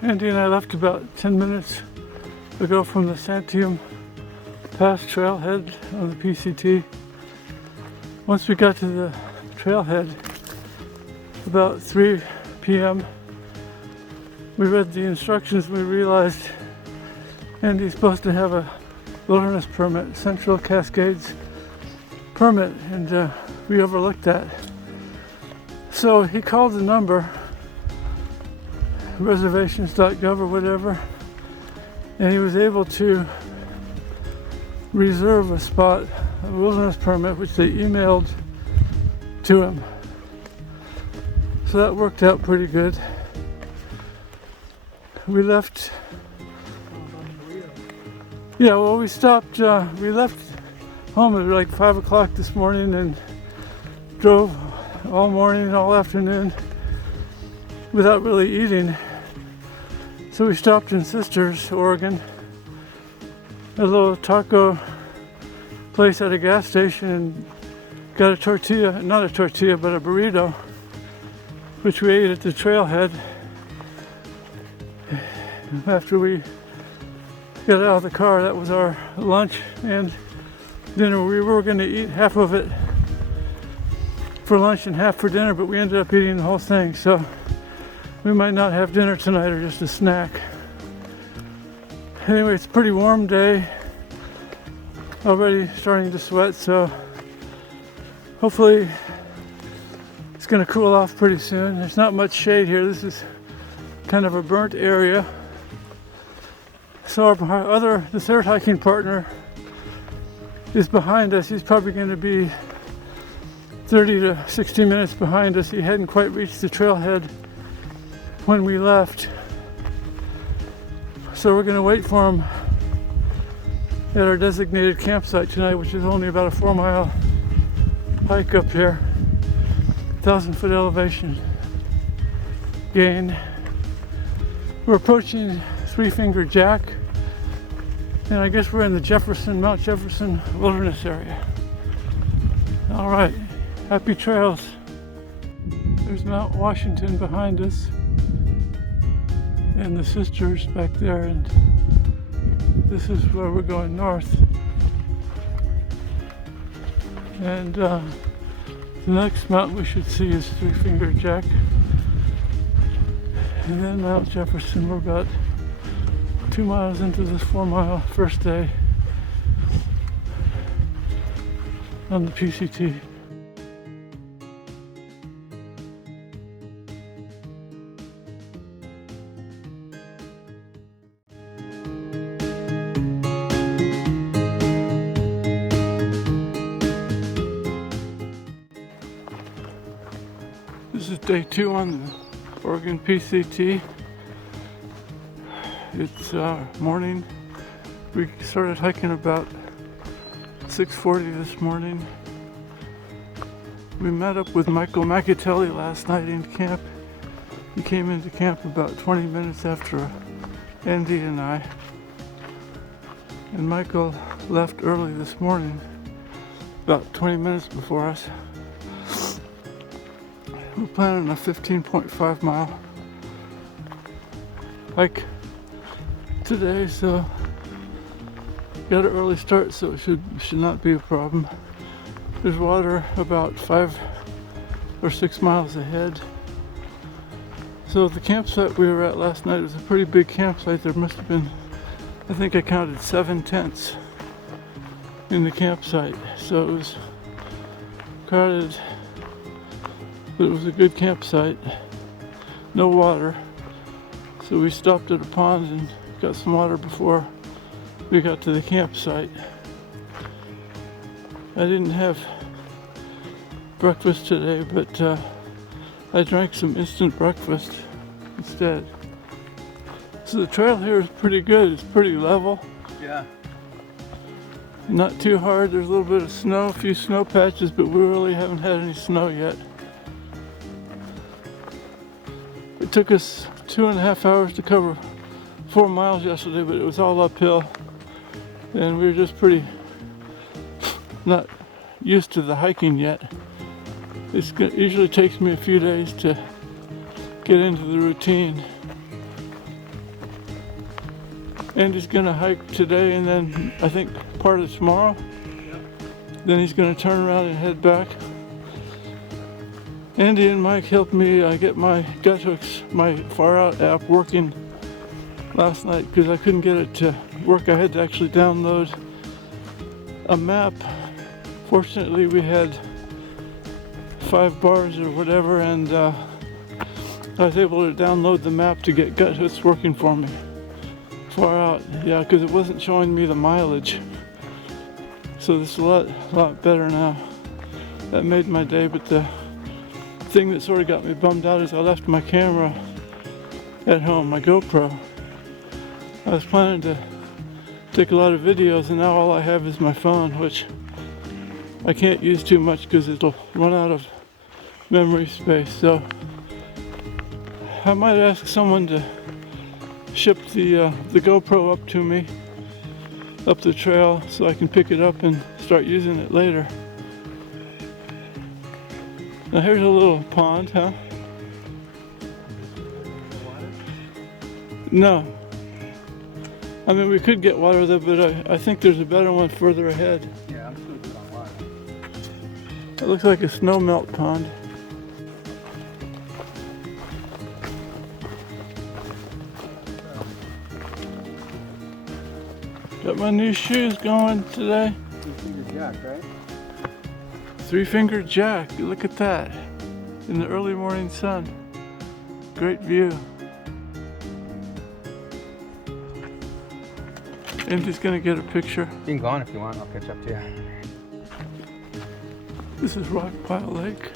Andy and I left about 10 minutes ago from the Santiam Pass trailhead on the PCT. Once we got to the trailhead, about 3 p.m., we read the instructions and we realized Andy's supposed to have a wilderness permit, Central Cascades permit, and we overlooked that. So he called the number, reservations.gov or whatever, and he was able to reserve a spot, a wilderness permit, which they emailed to him. So that worked out pretty good. We left. Yeah, well, we stopped. We left home at like 5 o'clock this morning and drove all morning, all afternoon without really eating. So we stopped in Sisters, Oregon, a little taco place at a gas station, and got a tortilla, not a tortilla, but a burrito, which we ate at the trailhead. After we got out of the car, that was our lunch and dinner. We were going to eat half of it for lunch and half for dinner, but we ended up eating the whole thing. So we might not have dinner tonight or just a snack. Anyway, it's a pretty warm day. Already starting to sweat, so hopefully it's going to cool off pretty soon. There's not much shade here. This is kind of a burnt area. So the third hiking partner is behind us. He's probably going to be 30 to 60 minutes behind us. He hadn't quite reached the trailhead when we left. So we're going to wait for him at our designated campsite tonight, which is only about a 4-mile hike up here, 1,000-foot elevation gain. We're approaching Three Finger Jack, and I guess we're in the Jefferson, Mount Jefferson wilderness area. All right, happy trails. There's Mount Washington behind us, and the Sisters back there, and this is where we're going north. And the next mountain we should see is Three Finger Jack, and then Mount Jefferson. We're about 2 miles into this 4-mile first day on the PCT. This is day 2 on the Oregon PCT. It's morning. We started hiking about 6:40 this morning. We met up with Michael McAtelly last night in camp. He came into camp about 20 minutes after Andy and I. And Michael left early this morning, about 20 minutes before us. We're planning a 15.5 mile hike today, so got an early start, so it should not be a problem. There's water about 5 or 6 miles ahead. So the campsite we were at last night was a pretty big campsite. There must have been, I think I counted 7 tents in the campsite, so it was crowded. But it was a good campsite, no water. So we stopped at a pond and got some water before we got to the campsite. I didn't have breakfast today, but I drank some instant breakfast instead. So the trail here is pretty good. It's pretty level. Yeah. Not too hard. There's a little bit of snow, a few snow patches, but we really haven't had any snow yet. It took us 2.5 hours to cover 4 miles yesterday, but it was all uphill, and we were just pretty not used to the hiking yet. It usually takes me a few days to get into the routine. Andy's gonna hike today and then I think part of tomorrow. Yep. Then he's gonna turn around and head back. Andy and Mike helped me get my gut hooks, my Far Out app working last night because I couldn't get it to work. I had to actually download a map. Fortunately, we had 5 bars or whatever, and I was able to download the map to get gut hooks working for me. Far Out, yeah, because it wasn't showing me the mileage. So this is a lot better now. That made my day, but the thing that sort of got me bummed out is I left my camera at home, my GoPro. I was planning to take a lot of videos and now all I have is my phone, which I can't use too much because it'll run out of memory space. So I might ask someone to ship the GoPro up to me, up the trail, so I can pick it up and start using it later. Now here's a little pond, huh? No. I mean, we could get water there, but I think there's a better one further ahead. Yeah, I'm just gonna put on water. It looks like a snow melt pond. Got my new shoes going today. 3-finger jack, right? 3-finger jack, look at that. In the early morning sun. Great view. Andy's gonna get a picture. You can go on if you want, I'll catch up to you. This is Rock Pile Lake.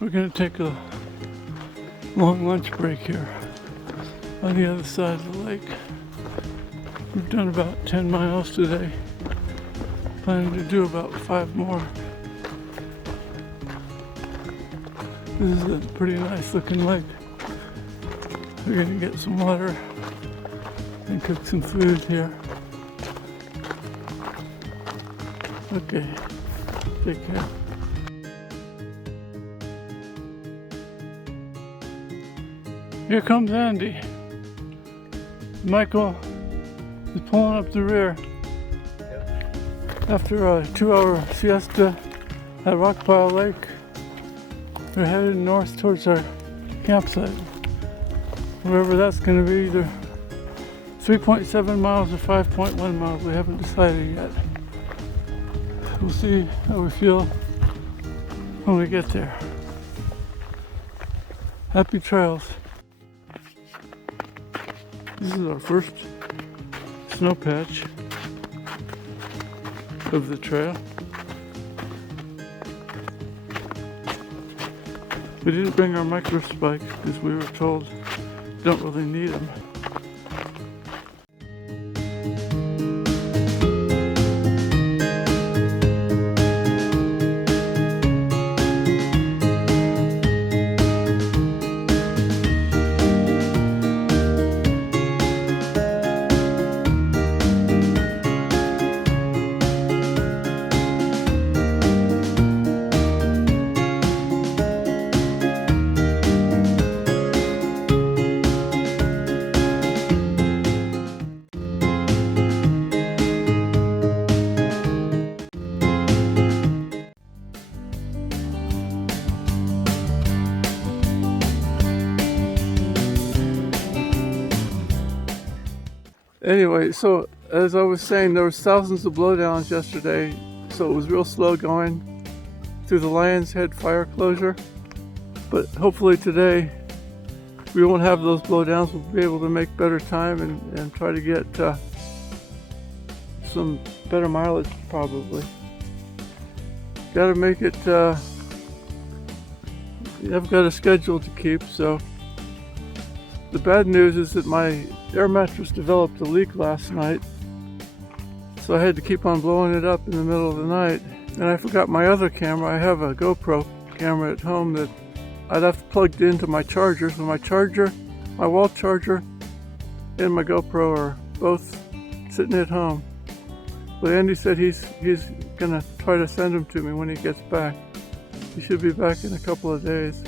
We're gonna take a long lunch break here on the other side of the lake. We've done about 10 miles today. Planning to do about 5 more. This is a pretty nice looking lake. We're gonna get some water and cook some food here. Okay, take care. Here comes Andy. Michael is pulling up the rear. After a 2-hour siesta at Rock Pile Lake, we're headed north towards our campsite. Wherever that's going to be, either 3.7 miles or 5.1 miles, we haven't decided yet. We'll see how we feel when we get there. Happy trails. This is our first snow patch of the trail. We didn't bring our micro spikes because we were told we don't really need them. Anyway, so as I was saying, there was thousands of blowdowns yesterday, so it was real slow going through the Lion's Head fire closure. But hopefully today we won't have those blowdowns. We'll be able to make better time and try to get some better mileage probably. Got to make it, I've got a schedule to keep, so. The bad news is that my air mattress developed a leak last night, so I had to keep on blowing it up in the middle of the night. And I forgot my other camera. I have a GoPro camera at home that I left plugged into my charger. So my charger, my wall charger, and my GoPro are both sitting at home. But Andy said he's gonna try to send them to me when he gets back. He should be back in a couple of days.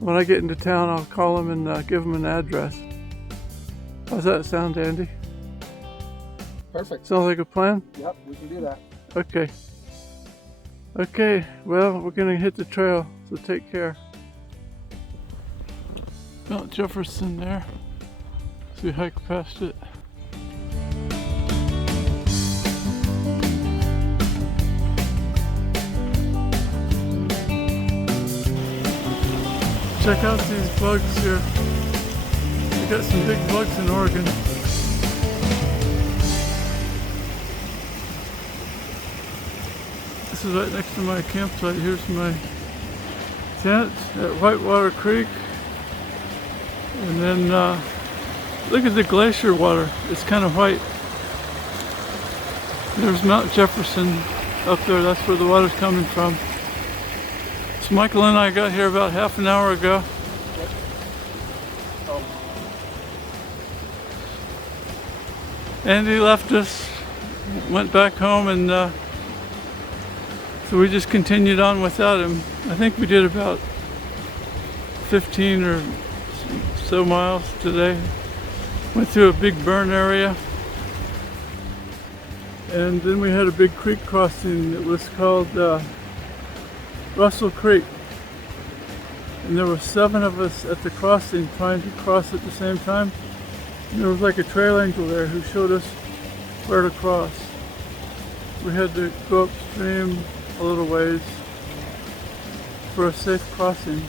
When I get into town, I'll call him and give him an address. How's that sound, Andy? Perfect. Sounds like a plan? Yep, we can do that. Okay. Okay, well, we're gonna hit the trail, so take care. Mount Jefferson there. So we hike past it. Check out these bugs here. We got some big bugs in Oregon. This is right next to my campsite. Here's my tent at Whitewater Creek. And then look at the glacier water. It's kind of white. There's Mount Jefferson up there. That's where the water's coming from. So Michael and I got here about half an hour ago. Andy left us, went back home, and so we just continued on without him. I think we did about 15 or so miles today. Went through a big burn area. And then we had a big creek crossing that was called Russell Creek. And there were 7 of us at the crossing trying to cross at the same time. And there was like a trail angel there who showed us where to cross. We had to go upstream a little ways for a safe crossing.